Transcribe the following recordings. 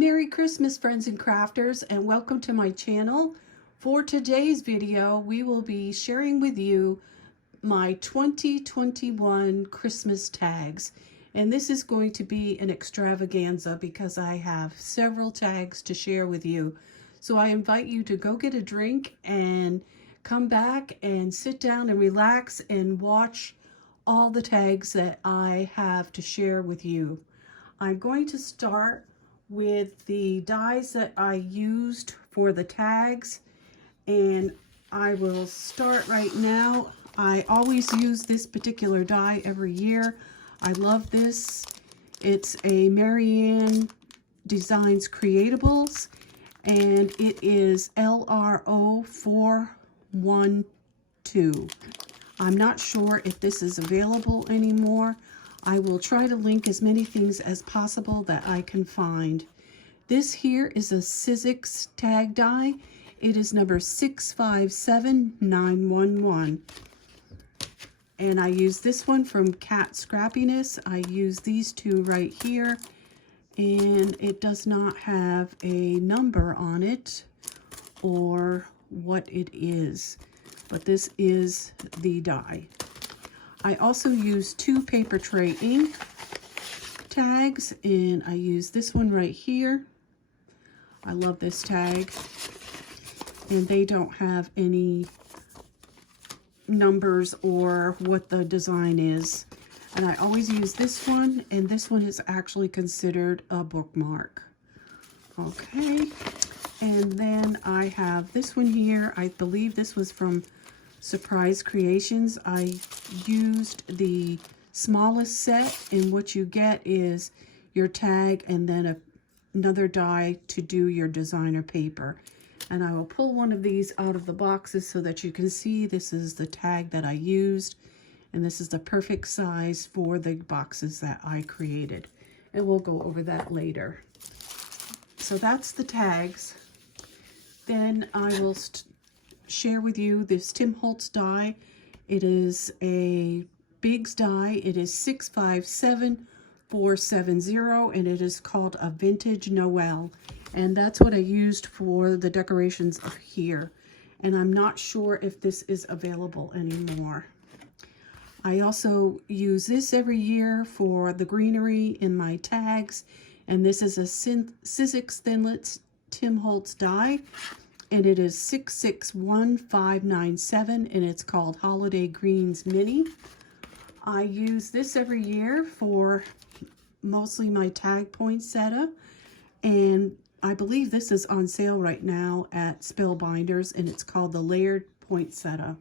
Merry Christmas, friends and crafters, and welcome to my channel. For today's video, we will be sharing with you my 2021 Christmas tags. And this is going to be an extravaganza because I have several tags to share with you. So I invite you to go get a drink and come back and sit down and relax and watch all the tags that I have to share with you. I'm going to start with the dies that I used for the tags, and I will start right now. I always use this particular die every year. I love this. It's a Marianne Designs Creatibles, and it is LRO412. I'm not sure if this is available anymore. I will try to link as many things as possible that I can find. This here is a Sizzix tag die. It is number 657911. And I use this one from Scrappiness. I use these two right here. And it does not have a number on it or what it is. But this is the die. I also use two paper tray ink tags, and I use this one right here. I love this tag, and they don't have any numbers or what the design is. And I always use this one, and this one is actually considered a bookmark. Okay, and then I have this one here. I believe this was from Surprise Creations. I used the smallest set, and what you get is your tag and then another die to do your designer paper. And I will pull one of these out of the boxes so that you can see this is the tag that I used, and this is the perfect size for the boxes that I created, and we'll go over that later. So that's the tags. Then I will share with you this Tim Holtz die. It is a Biggs die. It is 657470, and it is called a Vintage Noel. And that's what I used for the decorations of here. And I'm not sure if this is available anymore. I also use this every year for the greenery in my tags. And this is a Sizzix Thinlits Tim Holtz die. And it is 661597, and it's called Holiday Greens Mini. I use this every year for mostly my tag poinsettia, and I believe this is on sale right now at Spellbinders, and it's called the Layered Poinsettia.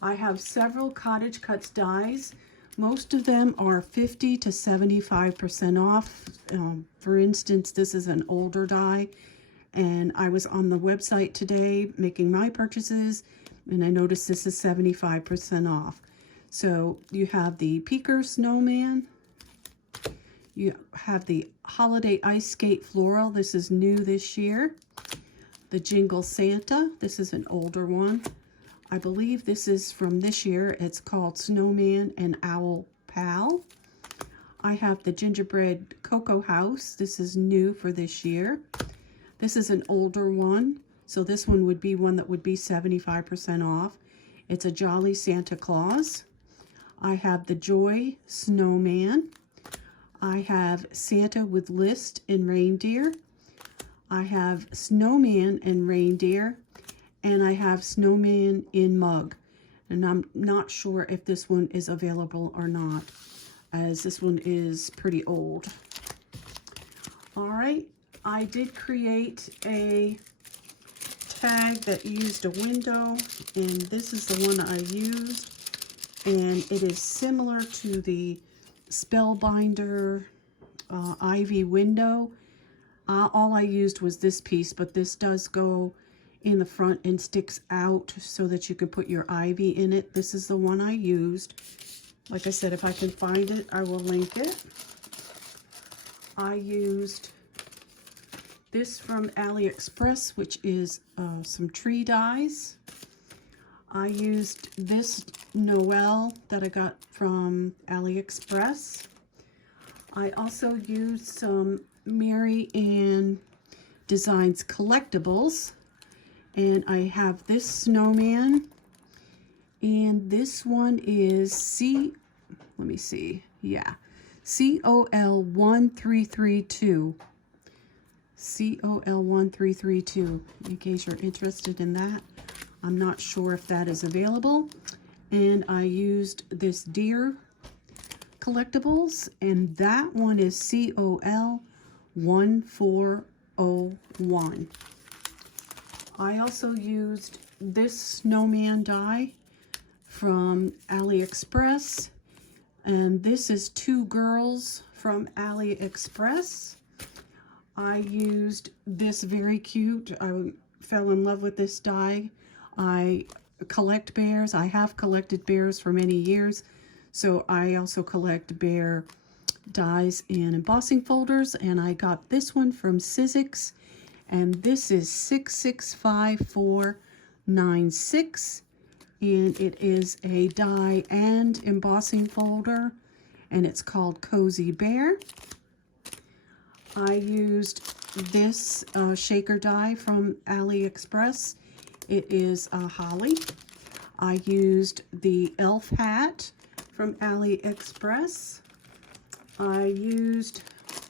I have several CottageCutz dies. Most of them are 50 to 75% off. For instance, this is an older die. And I was on the website today making my purchases, and I noticed this is 75% off. So you have the Peeker Snowman. You have the Holiday Ice Skate Floral. This is new this year. The Jingle Santa. This is an older one. I believe this is from this year. It's called Snowman Owl Pal. I have the Gingerbread Cocoa House. This is new for this year. This is an older one, so this one would be one that would be 75% off. It's a Jolly Santa Claus. I have the Joy Snowman. I have Santa with List and Reindeer. I have Snowman and Reindeer. And I have Snowman in Mug. And I'm not sure if this one is available or not, as this one is pretty old. All right. I did create a tag that used a window, and this is the one I used, and it is similar to the Spellbinder Ivy window. All I used was this piece, but this does go in the front and sticks out so that you can put your ivy in it. This is the one I used. Like I said, if I can find it, I will link it. I used this from AliExpress, which is some tree dies. I used this Noel that I got from AliExpress. I also used some Marianne Designs collectibles, and I have this snowman, and this one is let me see, yeah, CoL1332. CoL1332, in case you're interested in that. I'm not sure if that is available. And I used this deer collectibles, and that one is CoL1401. I also used this snowman die from AliExpress, and this is Two Girls from AliExpress. I used this very cute, I fell in love with this die. I collect bears. I have collected bears for many years, so I also collect bear dies and embossing folders, and I got this one from Sizzix, and this is 665496, and it is a die and embossing folder, and it's called Cozy Bear. I used this shaker die from AliExpress. It is a holly. I used the elf hat from AliExpress. I used,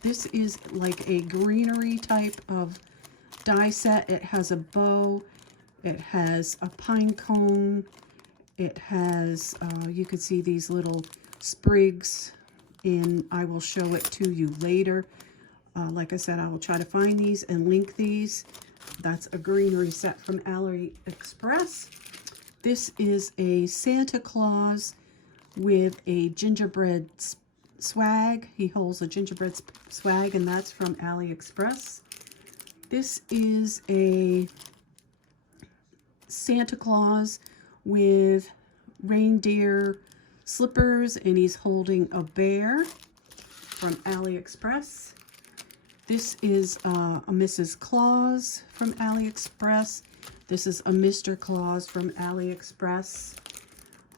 this is like a greenery type of die set. It has a bow, it has a pine cone, it has, you can see these little sprigs, and I will show it to you later. Like I said, I will try to find these and link these. That's a greenery set from AliExpress. This is a Santa Claus with a gingerbread swag. He holds a gingerbread swag, and that's from AliExpress. This is a Santa Claus with reindeer slippers, and he's holding a bear from AliExpress. This is a Mrs. Claus from AliExpress. This is a Mr. Claus from AliExpress.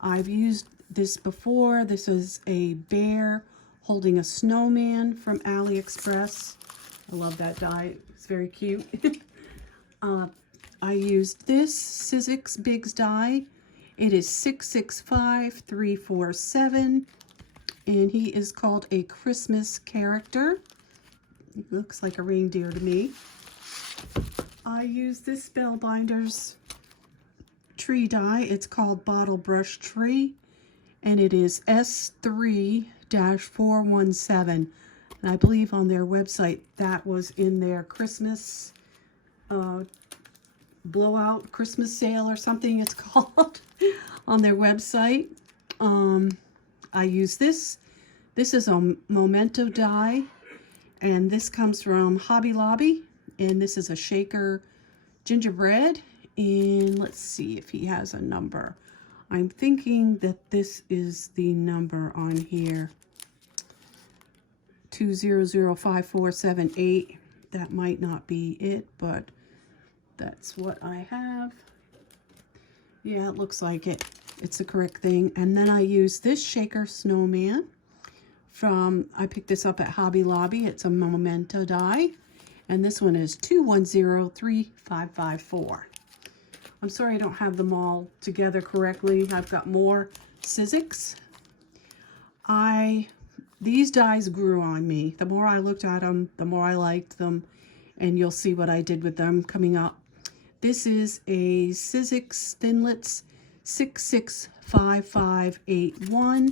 I've used this before. This is a bear holding a snowman from AliExpress. I love that die. It's very cute. I used this Sizzix Bigs die. It is 665347, and he is called a Christmas character. It looks like a reindeer to me. I use this Spellbinders tree die. It's called Bottle Brush Tree, and it is S3-417. And I believe on their website that was in their Christmas blowout Christmas sale or something it's called on their website. I use this. This is a memento die, and this comes from Hobby Lobby, and this is a shaker gingerbread, and let's see if he has a number. I'm thinking that this is the number on here, 2005478. That might not be it, but that's what I have. Yeah, it looks like it. It's the correct thing. And then I use this shaker snowman from, I picked this up at Hobby Lobby. It's a memento die, and this one is 2103554. I'm sorry I don't have them all together correctly. I've got more Sizzix. These dies grew on me. The more I looked at them, the more I liked them, and you'll see what I did with them coming up. This is a Sizzix Thinlits 665581,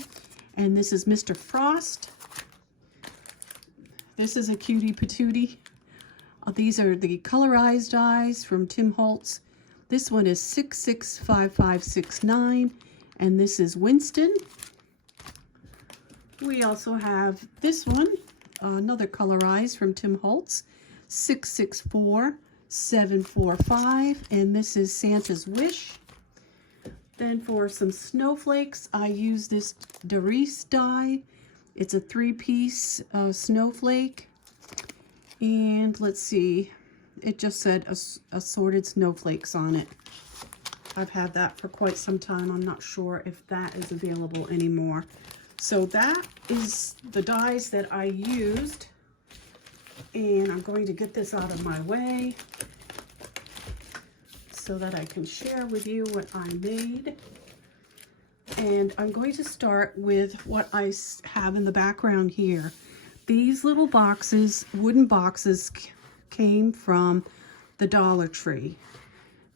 and this is Mr. Frost. This is a cutie patootie. These are the colorized dies from Tim Holtz. This one is 665569, and this is Winston. We also have this one, another colorized from Tim Holtz, 664745, and this is Santa's Wish. Then for some snowflakes, I use this Darice die. It's a 3-piece snowflake, and let's see, it just said assorted snowflakes on it. I've had that for quite some time. I'm not sure if that is available anymore. So that is the dies that I used, and I'm going to get this out of my way so that I can share with you what I made. And I'm going to start with what I have in the background here. These little boxes, wooden boxes, came from the Dollar Tree,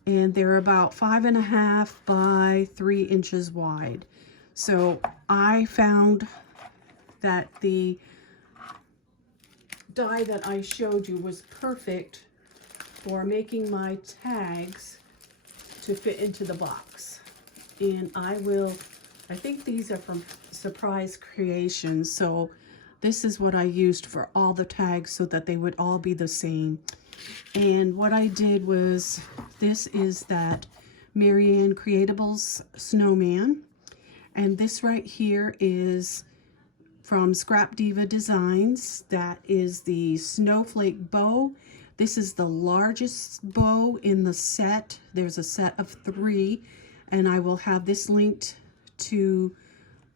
and they're about 5.5 by 3 inches wide. So I found that the die that I showed you was perfect for making my tags to fit into the box. And I think these are from Surprise Creations, so this is what I used for all the tags so that they would all be the same. And what I did was, this is that Marianne Collectables Snowman, and this right here is from Scrapdiva Designs. That is the Snowflake Bow. This is the largest bow in the set. There's a set of 3, and I will have this linked to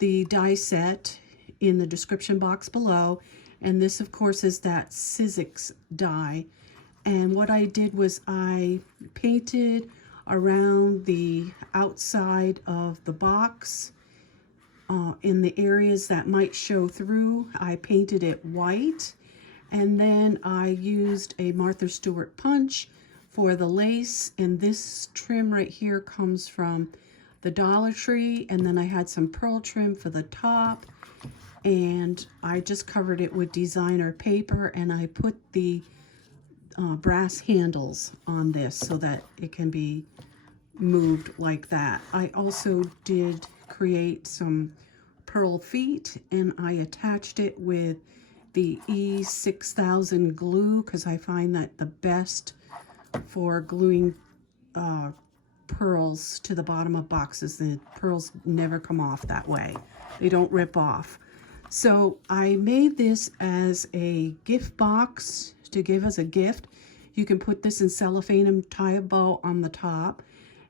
the die set in the description box below. And this, of course, is that Sizzix die. And what I did was I painted around the outside of the box. In the areas that might show through, I painted it white. And then I used a Martha Stewart punch for the lace. And this trim right here comes from the Dollar Tree. And then I had some pearl trim for the top. And I just covered it with designer paper, and I put the brass handles on this so that it can be moved like that. I also did create some pearl feet, and I attached it with the E6000 glue because I find that the best for gluing pearls to the bottom of boxes. The pearls never come off that way. They don't rip off. So I made this as a gift box to give as a gift. You can put this in cellophane and tie a bow on the top,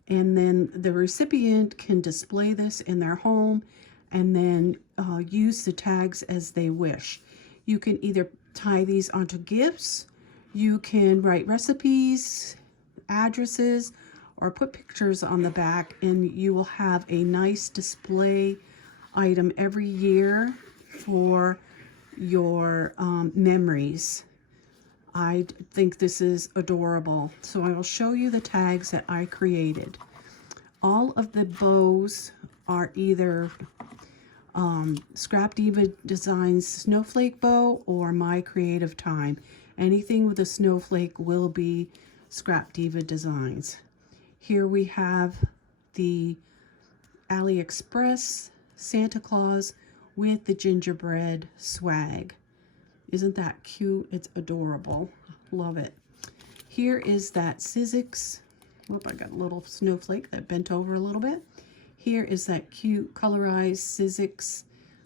and then the recipient can display this in their home and then use the tags as they wish. You can either tie these onto gifts, you can write recipes, addresses, or put pictures on the back, and you will have a nice display item every year for your memories. I think this is adorable. So I will show you the tags that I created. All of the bows are either Scrapdiva Designs Snowflake Bow or My Creative Time. Anything with a snowflake will be Scrapdiva Designs. Here we have the AliExpress Santa Claus with the gingerbread swag. Isn't that cute? It's adorable. Love it. Here is that Sizzix. Whoop, I got a little snowflake that bent over a little bit. Here is that cute colorized Sizzix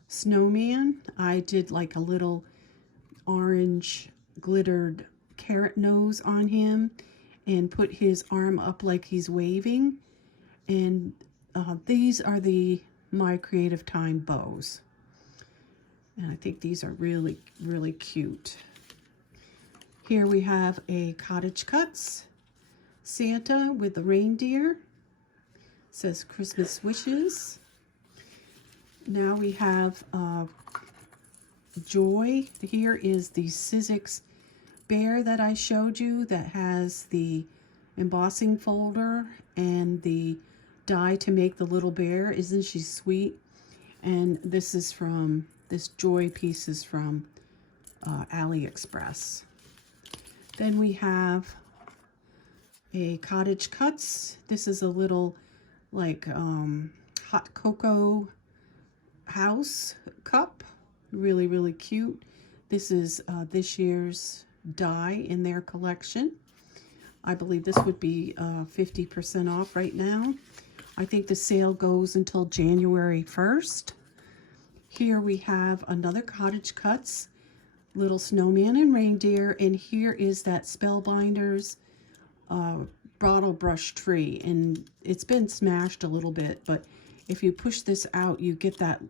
Snowman. I did like a little orange glittered carrot nose on him and put his arm up like he's waving. And these are the My Creative Time bows. And I think these are really, really cute. Here we have a CottageCutz Santa with the reindeer. It says Christmas wishes. Now we have Joy. Here is the Sizzix bear that I showed you that has the embossing folder and the die to make the little bear. Isn't she sweet? And this is from, this Joy piece is from AliExpress. Then we have a CottageCutz. This is a little like hot cocoa house cup. Really, really cute. This is this year's die in their collection. I believe this would be 50% off right now. I think the sale goes until January 1st. Here we have another CottageCutz, little snowman and reindeer, and here is that Spellbinders bottle brush tree, and it's been smashed a little bit, but if you push this out, you get that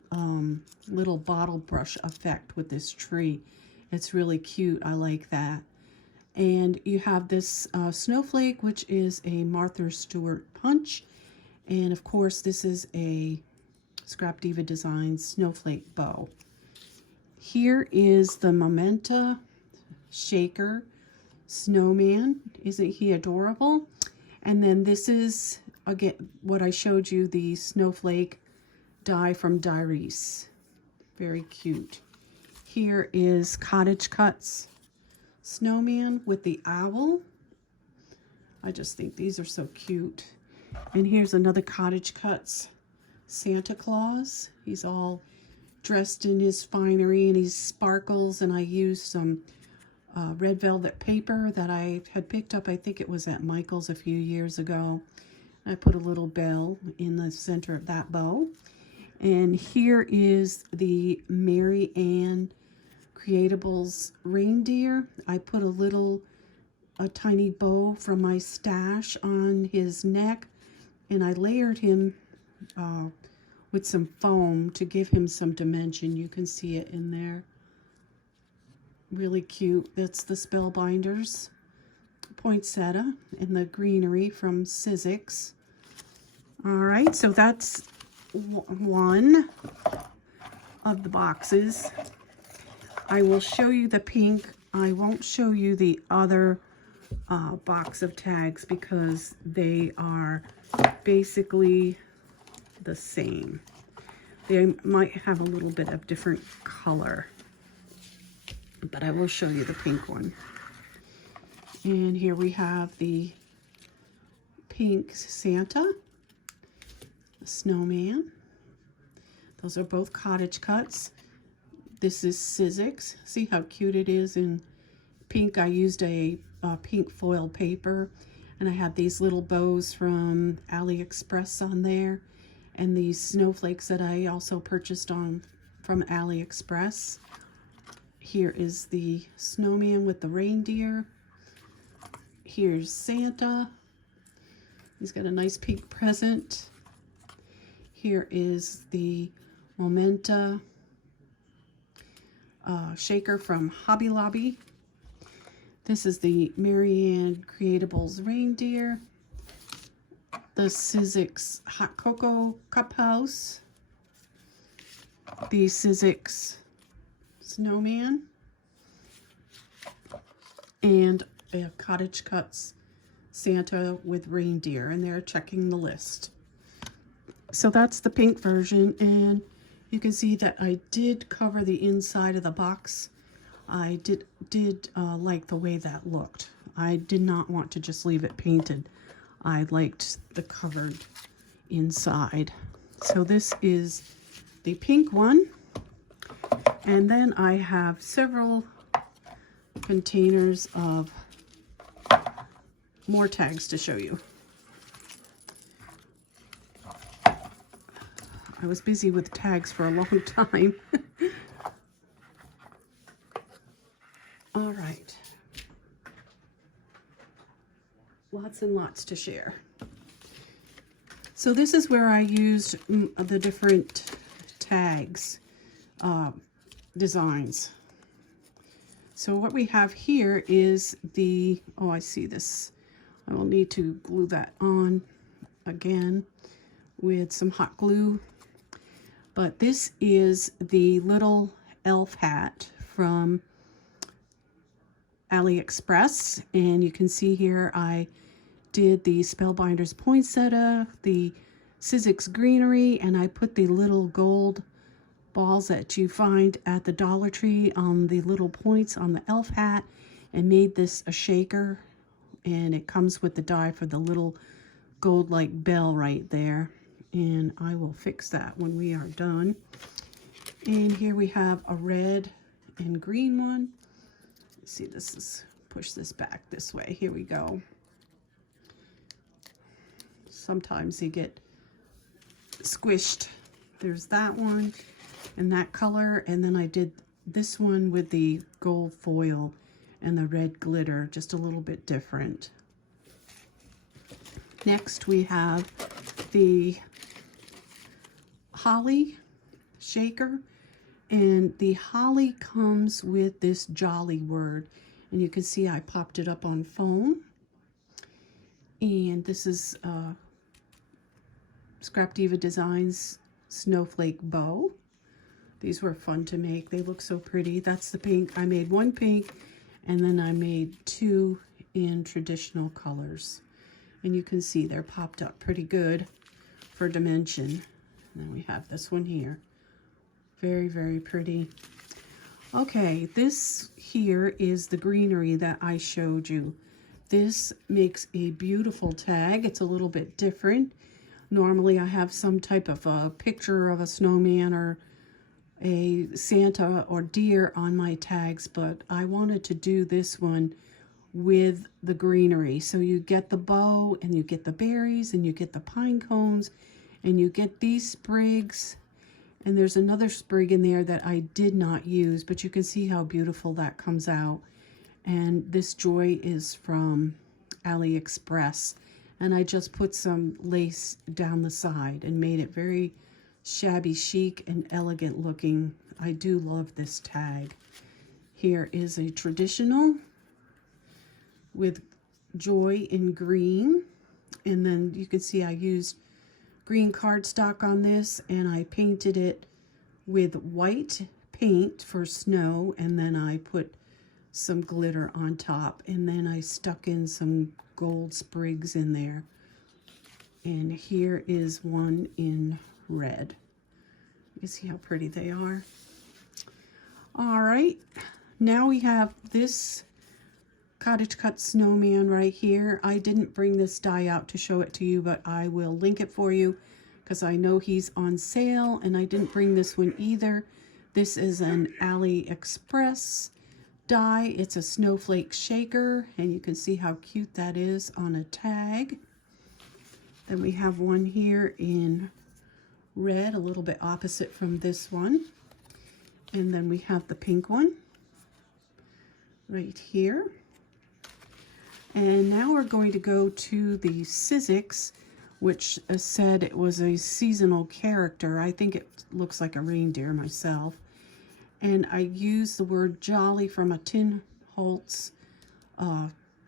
little bottle brush effect with this tree. It's really cute. I like that. And you have this snowflake, which is a Martha Stewart punch. And of course, this is a Scrapdiva Designs Snowflake Bow. Here is the Memento Shaker Snowman. Isn't he adorable? And then this is, again, what I showed you, the Snowflake die from Darice. Very cute. Here is CottageCutz Snowman with the owl. I just think these are so cute. And here's another CottageCutz Santa Claus. He's all dressed in his finery and he sparkles, and I used some red velvet paper that I had picked up. I think it was at Michael's a few years ago. I put a little bell in the center of that bow. And here is the Marianne Collectables Reindeer. I put a tiny bow from my stash on his neck, and I layered him with some foam to give him some dimension. You can see it in there. Really cute. That's the Spellbinders Poinsettia in the greenery from Sizzix. All right, so that's one of the boxes. I will show you the pink. I won't show you the other box of tags because they are basically the same. They might have a little bit of different color, but I will show you the pink one. And here we have the pink Santa, the Snowman. Those are both CottageCutz. This is Sizzix. See how cute it is in pink. I used a pink foil paper, and I have these little bows from AliExpress on there, and these snowflakes that I also purchased from AliExpress. Here is the snowman with the reindeer. Here's Santa. He's got a nice pink present. Here is the Memento Shaker from Hobby Lobby. This is the Marianne Collectables Reindeer. The Sizzix Hot Cocoa Cup House. The Sizzix Snowman. And a CottageCutz Santa with reindeer, and they're checking the list. So that's the pink version, and you can see that I did cover the inside of the box. I did like the way that looked. I did not want to just leave it painted. I liked the covered inside. So this is the pink one. And then I have several containers of more tags to show you. I was busy with tags for a long time. All right. Lots and lots to share. So this is where I used the different tags, designs. So what we have here is the, oh, I see this. I will need to glue that on again with some hot glue. But this is the little elf hat from AliExpress. And you can see here I did the Spellbinders Poinsettia, the Sizzix Greenery, and I put the little gold balls that you find at the Dollar Tree on the little points on the elf hat, and made this a shaker. And it comes with the die for the little gold-like bell right there. And I will fix that when we are done. And here we have a red and green one. Let's see, this is, push this back this way. Here we go. Sometimes they get squished. There's that one and that color. And then I did this one with the gold foil and the red glitter, just a little bit different. Next we have the holly shaker, and the holly comes with this jolly word, and you can see I popped it up on foam. And this is Scrapdiva Designs Snowflake Bow. These were fun to make. They look so pretty. That's the pink. I made one pink, and then I made two in traditional colors. And you can see they're popped up pretty good for dimension. And then we have this one here. Very, very pretty. Okay, this here is the greenery that I showed you. This makes a beautiful tag. It's a little bit different. Normally I have some type of a picture of a snowman or a Santa or deer on my tags, but I wanted to do this one with the greenery. So you get the bow, and you get the berries, and you get the pine cones, and you get these sprigs, and there's another sprig in there that I did not use, but you can see how beautiful that comes out. And this joy is from AliExpress, and I just put some lace down the side and made it very shabby chic and elegant looking. I do love this tag. Here is a traditional with joy in green, and then you can see I used green cardstock on this, and I painted it with white paint for snow, and then I put some glitter on top, and then I stuck in some gold sprigs in there. And here is one in red. You see how pretty they are. All right, now we have this Cottage Cut Snowman right here. I didn't bring this die out to show it to you, but I will link it for you because I know he's on sale, and I didn't bring this one either. This is an AliExpress die. It's a Snowflake Shaker, and you can see how cute that is on a tag. Then we have one here in red, a little bit opposite from this one. And then we have the pink one right here. And now we're going to go to the Sizzix, which said it was a seasonal character. I think it looks like a reindeer myself. And I used the word jolly from a Tin Holtz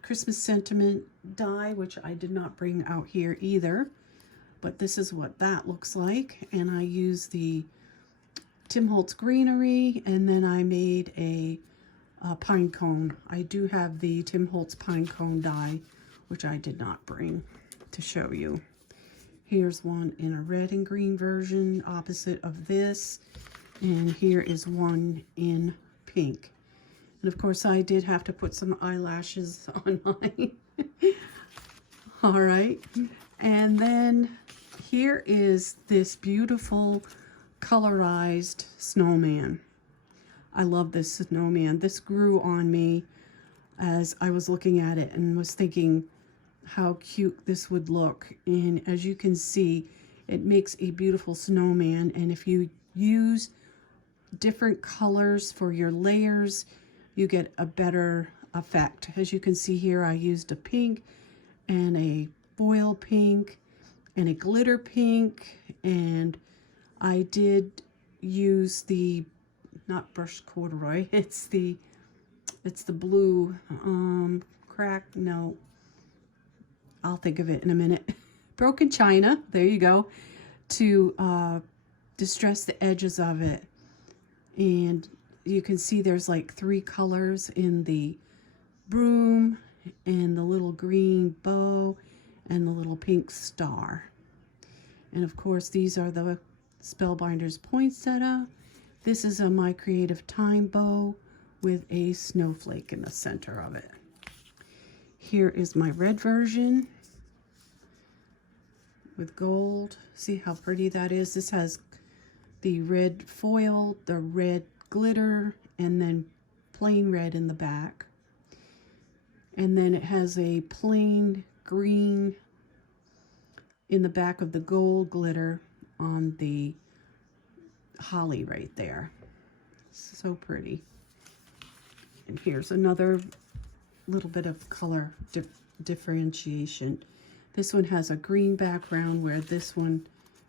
Christmas sentiment die, which I did not bring out here either. But this is what that looks like. And I used the Tim Holtz greenery, and then I made a pine cone. I do have the Tim Holtz pine cone die, which I did not bring to show you. Here's one in a red and green version opposite of this, and here is one in pink. And of course I did have to put some eyelashes on mine. All right, and then here is this beautiful colorized snowman. I love this snowman. This grew on me as I was looking at it and was thinking how cute this would look. And as you can see, it makes a beautiful snowman. And if you use different colors for your layers, you get a better effect. As you can see here, I used a pink and a foil pink and a glitter pink, and I did use the, not brushed corduroy, it's the blue no, I'll think of it in a minute. Broken china, there you go, to distress the edges of it. And you can see there's like 3 colors in the broom, and the little green bow, and the little pink star. And of course these are the Spellbinders Poinsettia. This is a My Creative Time bow with a snowflake in the center of it. Here is my red version with gold. See how pretty that is? This has the red foil, the red glitter, and then plain red in the back. And then it has a plain green in the back of the gold glitter on the holly right there. So pretty. And here's another little bit of color differentiation. This one has a green background, where this one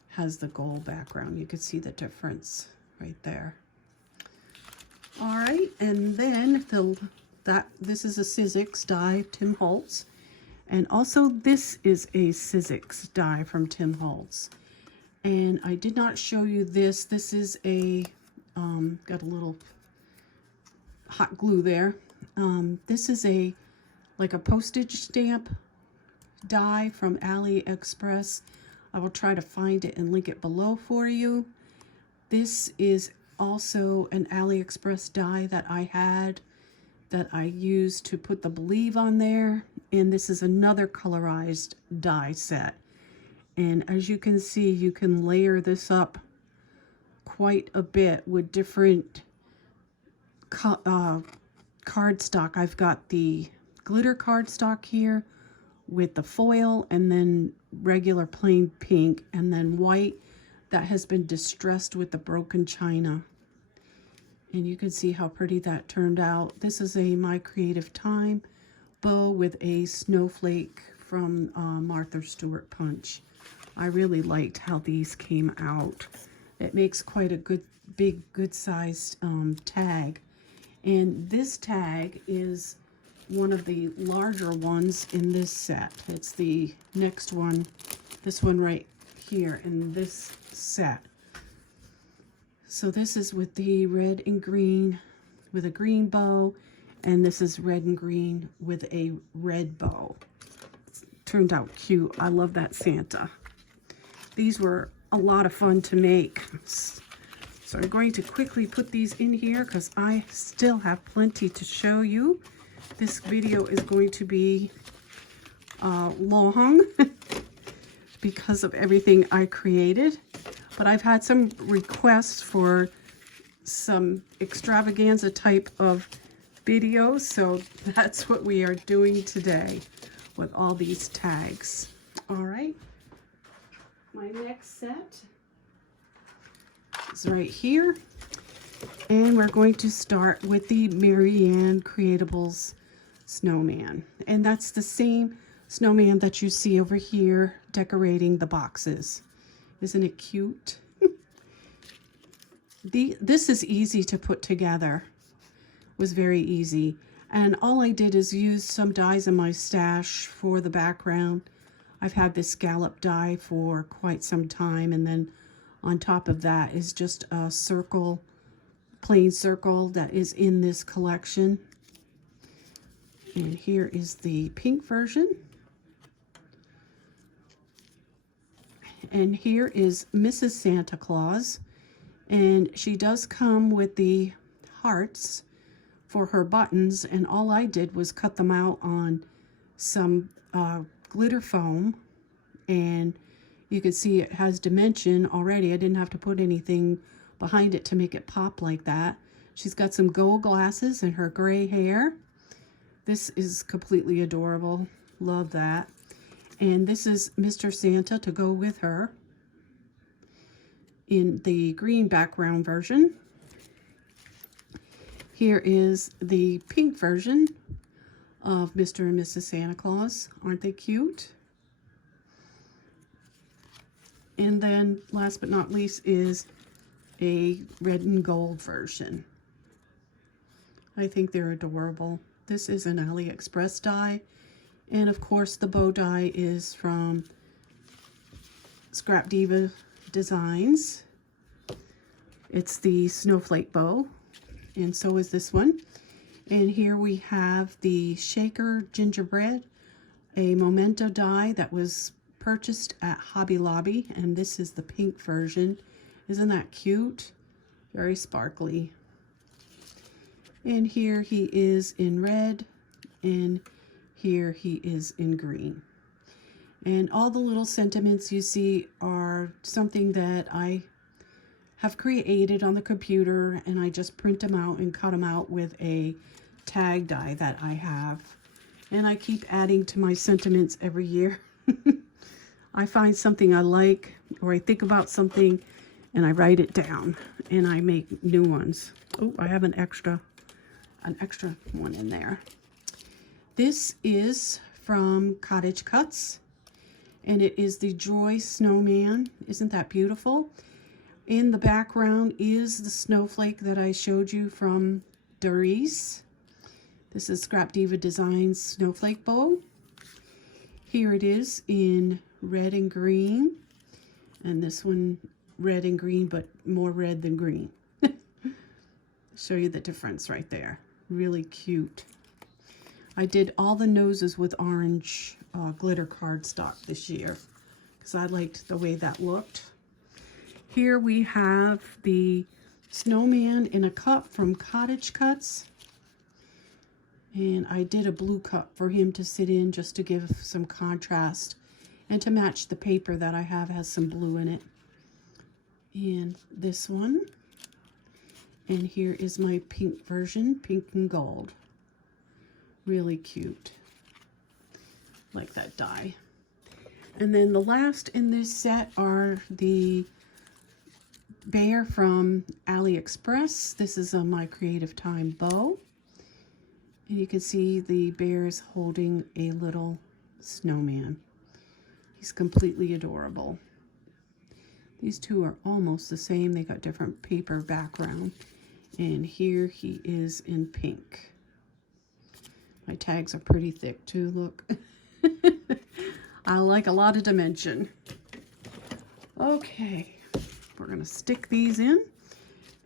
has the gold background. You can see the difference right there. All right, and then this is a Sizzix die, Tim Holtz, and also this is a Sizzix die from Tim Holtz. And I did not show you this. This is a got a little hot glue there. This is like a postage stamp die from AliExpress. I will try to find it and link it below for you. This is also an AliExpress die that I had that I used to put the Believe on there. And this is another colorized die set. And as you can see, you can layer this up quite a bit with different cardstock. I've got the glitter cardstock here with the foil, and then regular plain pink, and then white that has been distressed with the broken china. And you can see how pretty that turned out. This is a My Creative Time bow with a snowflake from Martha Stewart Punch. I really liked how these came out. It makes quite a good sized tag. And this tag is one of the larger ones in this set. It's the next one, this one right here in this set. So this is with the red and green with a green bow, and this is red and green with a red bow. Turned out cute. I love that Santa. These were a lot of fun to make. So I'm going to quickly put these in here because I still have plenty to show you. This video is going to be long because of everything I created. But I've had some requests for some extravaganza type of videos, so that's what we are doing today with all these tags. All right, my next set is right here, and we're going to start with the Marianne Collectables Snowman, and that's the same snowman that you see over here decorating the boxes. Isn't it cute? This is easy to put together. It was very easy. And all I did is use some dies in my stash for the background. I've had this scallop die for quite some time, and then on top of that is just a circle, plain circle that is in this collection. And here is the pink version. And here is Mrs. Santa Claus, and she does come with the hearts for her buttons, and all I did was cut them out on some glitter foam, and you can see it has dimension already. I didn't have to put anything behind it to make it pop like that. She's got some gold glasses and her gray hair. This is completely adorable. Love that. And this is Mr. Santa to go with her in the green background version. Here is the pink version of Mr. and Mrs. Santa Claus. Aren't they cute? And then last but not least is a red and gold version. I think they're adorable. This is an AliExpress die. And of course the bow die is from Scrapdiva Designs. It's the Snowflake Bow, and so is this one. And here we have the Shaker Gingerbread, a memento die that was purchased at Hobby Lobby, and this is the pink version. Isn't that cute? Very sparkly. And here he is in red, and here he is in green. And all the little sentiments you see are something that I have created on the computer, and I just print them out and cut them out with a tag die that I have. And I keep adding to my sentiments every year. I find something I like, or I think about something, and I write it down, and I make new ones. Oh, I have an extra one in there. This is from CottageCutz, and it is the Joy Snowman. Isn't that beautiful? In the background is the snowflake that I showed you from Darice. This is Scrapdiva Designs Snowflake Bow. Here it is in red and green, and this one red and green, but more red than green. Show you the difference right there. Really cute. I did all the noses with orange glitter cardstock this year because I liked the way that looked. Here we have the snowman in a cup from CottageCutz. And I did a blue cup for him to sit in just to give some contrast and to match the paper that I have has some blue in it. And this one. And here is my pink version, pink and gold. Really cute. Like that die. And then the last in this set are the bear from AliExpress. This is a My Creative Time bow. And you can see the bear is holding a little snowman. He's completely adorable. These two are almost the same. They got different paper background. And here he is in pink. My tags are pretty thick too, look. I like a lot of dimension. Okay, we're gonna stick these in.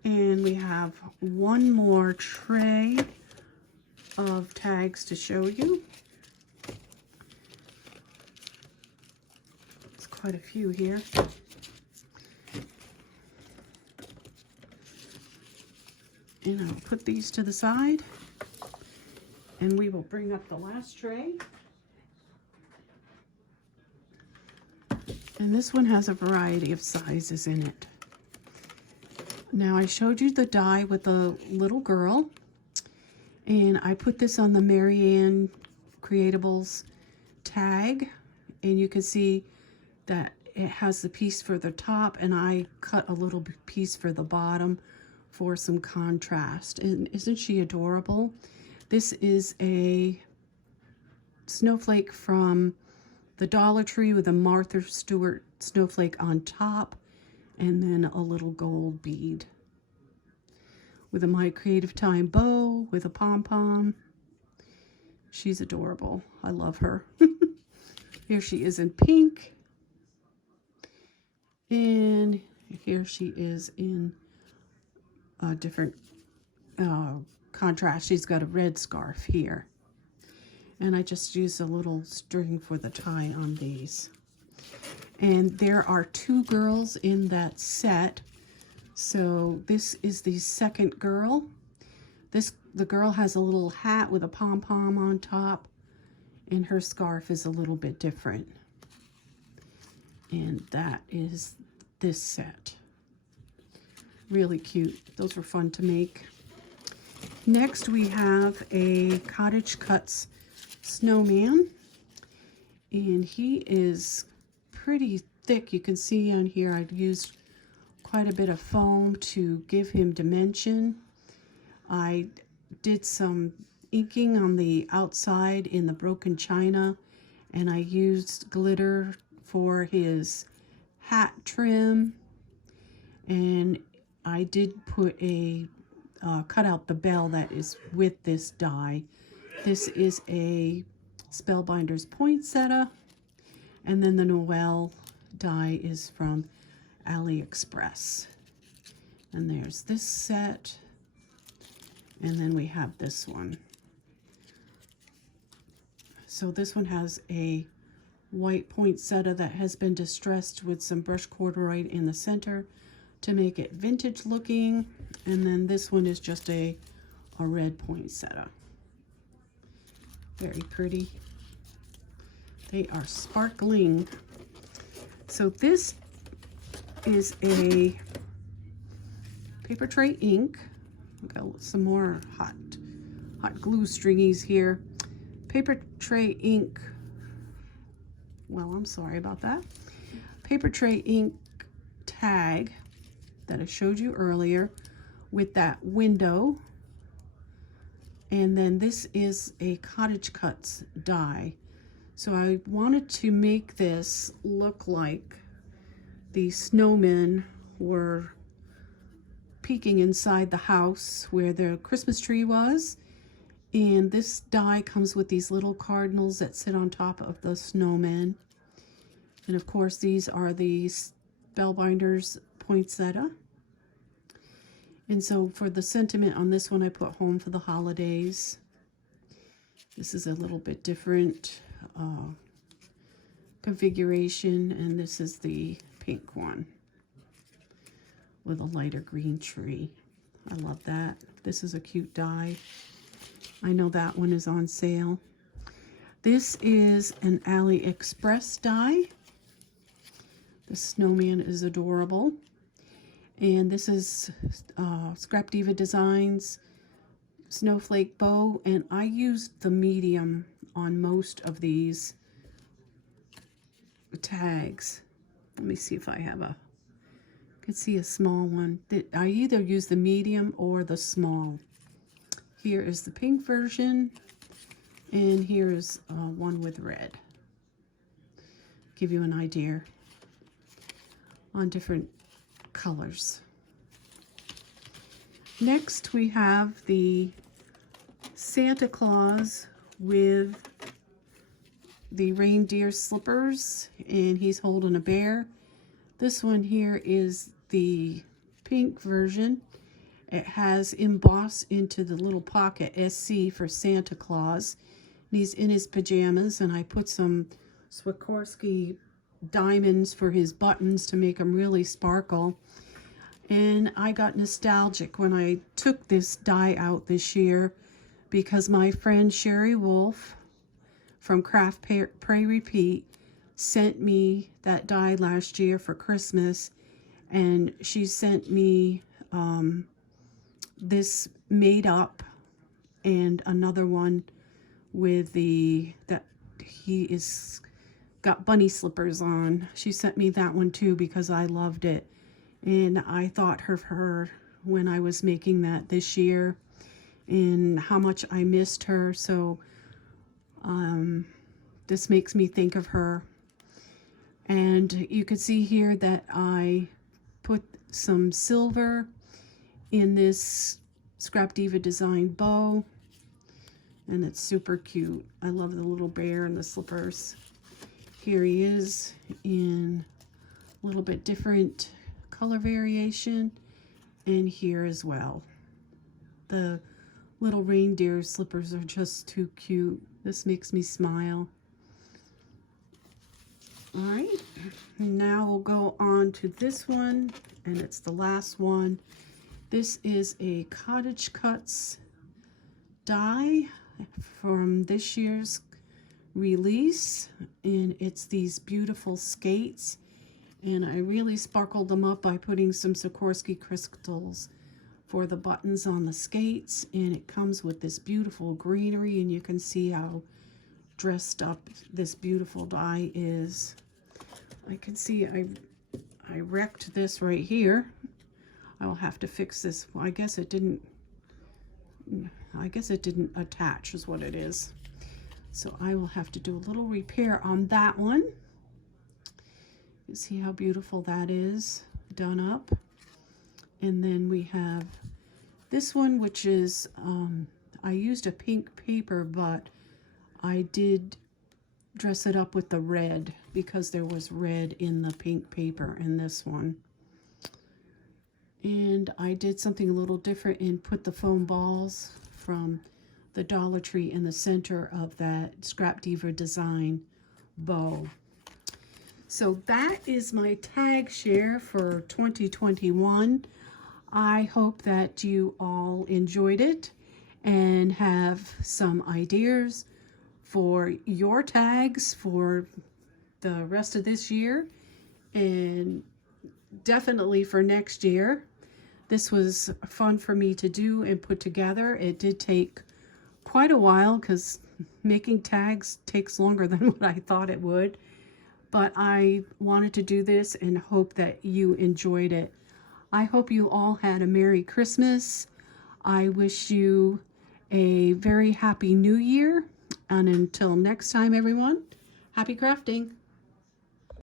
And we have one more tray of tags to show you. It's quite a few here. And I'll put these to the side, and we will bring up the last tray. And this one has a variety of sizes in it. Now I showed you the die with the little girl, and I put this on the Marianne Collectables tag, and you can see that it has the piece for the top, and I cut a little piece for the bottom for some contrast. And isn't she adorable? This is a snowflake from the Dollar Tree with a Martha Stewart snowflake on top, and then a little gold bead with a My Creative Time bow with a pom-pom. She's adorable. I love her. Here she is in pink, and here she is in different contrast. She's got a red scarf here, and I just used a little string for the tie on these. And there are two girls in that set, so this is the second girl. The girl has a little hat with a pom-pom on top, and her scarf is a little bit different. And that is this set. Really cute. Those were fun to make. Next we have a CottageCutz Snowman, and he is pretty thick. You can see on here I've used quite a bit of foam to give him dimension. I did some inking on the outside in the broken china, and I used glitter for his hat trim, and I did put a cut out the bell that is with this die. This is a Spellbinders Poinsettia, and then the Noel die is from AliExpress. And there's this set, and then we have this one. So this one has a white poinsettia that has been distressed with some brushed corduroy in the center to make it vintage looking, and then this one is just a red poinsettia. Very pretty. They are sparkling. So this is a paper tray ink. We've got some more hot glue stringies here. Paper tray ink. Well, I'm sorry about that. Paper tray ink tag that I showed you earlier with that window. And then this is a CottageCutz die. So I wanted to make this look like the snowmen were peeking inside the house where the Christmas tree was. And this die comes with these little cardinals that sit on top of the snowman. And of course, these are the Spellbinders Poinsettia. And so for the sentiment on this one, I put home for the holidays. This is a little bit different configuration, and this is the pink one with a lighter green tree. I love that. This is a cute die. I know that one is on sale. This is an AliExpress die. The snowman is adorable. And this is Scrapdiva Designs Snowflake Bow, and I used the medium on most of these tags. Let me see if I have I can see a small one. I either use the medium or the small. Here is the pink version, and here is one with red. Give you an idea on different colors. Next we have the Santa Claus with the reindeer slippers, and he's holding a bear. This one here is the pink version. It has embossed into the little pocket SC for Santa Claus. And he's in his pajamas, and I put some Swarovski diamonds for his buttons to make them really sparkle. And I got nostalgic when I took this die out this year because my friend Sherry Wolf from Craft Pray Repeat sent me that die last year for Christmas, and she sent me this made up and another one with that he is got bunny slippers on. She sent me that one too because I loved it, and I thought of her when I was making that this year and how much I missed her. So this makes me think of her. And you can see here that I put some silver in this Scrapdiva design bow, and it's super cute. I love the little bear and the slippers. Here he is in a little bit different color variation, and here as well. The little reindeer slippers are just too cute. This makes me smile. All right, now we'll go on to this one, and it's the last one. This is a CottageCutz die from this year's release, and it's these beautiful skates, and I really sparkled them up by putting some Swarovski crystals for the buttons on the skates, and it comes with this beautiful greenery, and you can see how dressed up this beautiful die is. I can see I wrecked this right here. I will have to fix this. Well, I guess it didn't attach is what it is. So I will have to do a little repair on that one. You see how beautiful that is done up. And then we have this one, which is I used a pink paper, but I did dress it up with the red because there was red in the pink paper in this one. And I did something a little different and put the foam balls from the Dollar Tree in the center of that Scrapdiva design bow. So that is my tag share for 2021. I hope that you all enjoyed it and have some ideas for your tags for the rest of this year and definitely for next year. This was fun for me to do and put together. It did take quite a while because making tags takes longer than what I thought it would, but I wanted to do this and hope that you enjoyed it. I hope you all had a Merry Christmas. I wish you a very happy New Year, and until next time, everyone, Happy crafting!